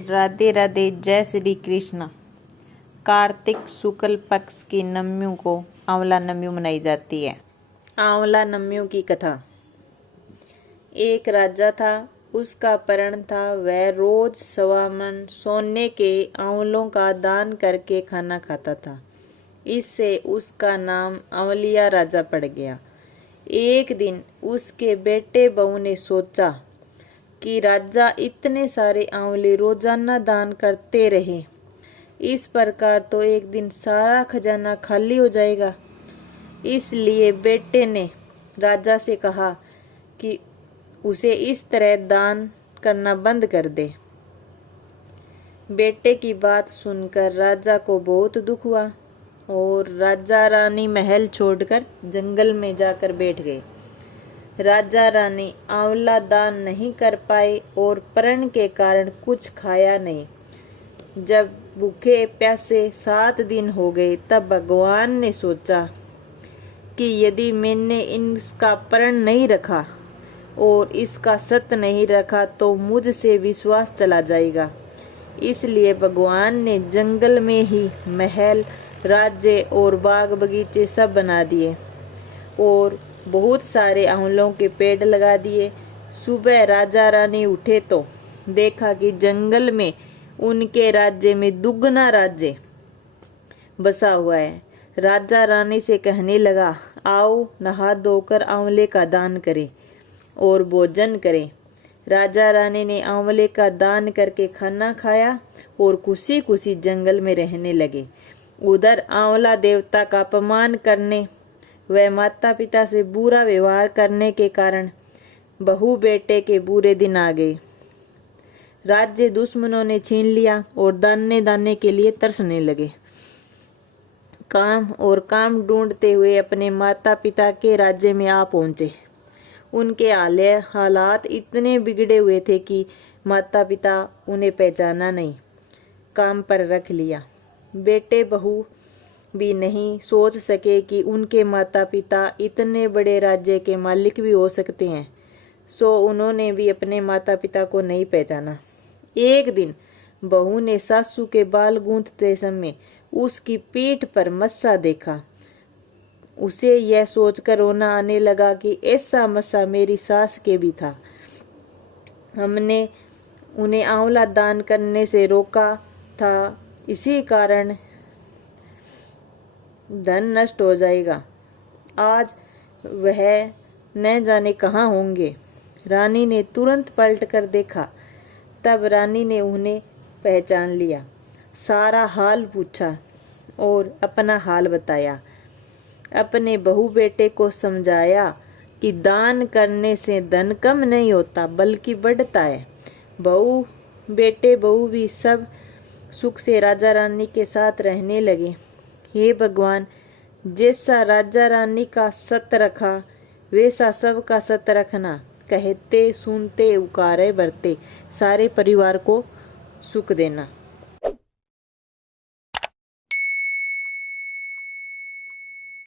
राधे राधे। जय श्री कृष्ण। कार्तिक शुक्ल पक्ष की नवमी को आंवला नवमी मनाई जाती है। आंवला नवमी की कथा। एक राजा था, उसका प्रण था वह रोज सवामन सोने के आंवलों का दान करके खाना खाता था। इससे उसका नाम आंवलिया राजा पड़ गया। एक दिन उसके बेटे बहू ने सोचा कि राजा इतने सारे आंवले रोजाना दान करते रहे, इस प्रकार तो एक दिन सारा खजाना खाली हो जाएगा। इसलिए बेटे ने राजा से कहा कि उसे इस तरह दान करना बंद कर दे। बेटे की बात सुनकर राजा को बहुत दुख हुआ और राजा रानी महल छोड़कर जंगल में जाकर बैठ गए। राजा रानी आंवला दान नहीं कर पाए और प्रण के कारण कुछ खाया नहीं। जब भूखे प्यासे 7 दिन हो गए, तब भगवान ने सोचा कि यदि मैंने इसका प्रण नहीं रखा और इसका सत्य नहीं रखा तो मुझसे विश्वास चला जाएगा। इसलिए भगवान ने जंगल में ही महल, राज्य और बाग बगीचे सब बना दिए और बहुत सारे आंवलों के पेड़ लगा दिए। सुबह राजा रानी उठे तो देखा कि जंगल में उनके राज्य में दुगना राज्य बसा हुआ है। राजा रानी से कहने लगा, आओ नहा धोकर आंवले का दान करें और भोजन करें। राजा रानी ने आंवले का दान करके खाना खाया और खुशी खुशी जंगल में रहने लगे। उधर आंवला देवता का अपमान करने व माता पिता से बुरा व्यवहार करने के कारण बहू बेटे के बुरे दिन आ गए। राज्य दुश्मनों ने छीन लिया और दाने दाने के लिए तरसने लगे। काम ढूंढते हुए अपने माता पिता के राज्य में आ पहुंचे। उनके हालात इतने बिगड़े हुए थे कि माता पिता उन्हें पहचाना नहीं, काम पर रख लिया। बेटे बहू भी नहीं सोच सके कि उनके माता पिता इतने बड़े राज्य के मालिक भी हो सकते हैं, सो उन्होंने भी अपने माता पिता को नहीं पहचाना। एक दिन बहू ने सासू के बाल गूंथते समय उसकी पीठ पर मस्सा देखा। उसे यह सोचकर रोना आने लगा कि ऐसा मस्सा मेरी सास के भी था। हमने उन्हें आंवला दान करने से रोका था, इसी कारण धन नष्ट हो जाएगा। आज वह न जाने कहाँ होंगे। रानी ने तुरंत पलट कर देखा, तब रानी ने उन्हें पहचान लिया। सारा हाल पूछा और अपना हाल बताया। अपने बहू बेटे को समझाया कि दान करने से धन कम नहीं होता बल्कि बढ़ता है। बहू भी सब सुख से राजा रानी के साथ रहने लगे। हे भगवान, जैसा राजा रानी का सत्य रखा वैसा सबका सत्य रखना। कहते सुनते उकारे बढ़ते सारे परिवार को सुख देना।